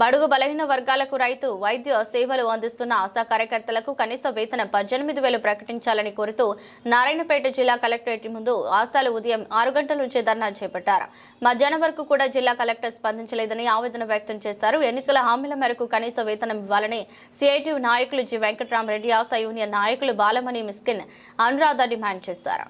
బడుగు బలహీన వర్గాలకు రైతు వైద్య సేవలు అందిస్తున్న ఆశా కార్యకర్తలకు కనీస వేతనం 18,000 ప్రకటించాలని కోరుతూ నారాయణపేట జిల్లా కలెక్టరేట్ ముందు ఆశాలు ఉదయం 6 గంటల నుంచి ధర్నా చేపట్టారు. మధ్యాహ్నం వరకు కూడా జిల్లా కలెక్టర్ స్పందించలేదని ఆవేదన వ్యక్తం చేశారు. ఎన్నికల హామీల మేరకు కనీస వేతనం ఇవ్వాలని సిఐటియు నాయకులు జి వెంకటరామరెడ్డి, ఆశా యూనియన్ నాయకులు బాలమణి, మిస్కిన్, అనురాధ డిమాండ్ చేశారు.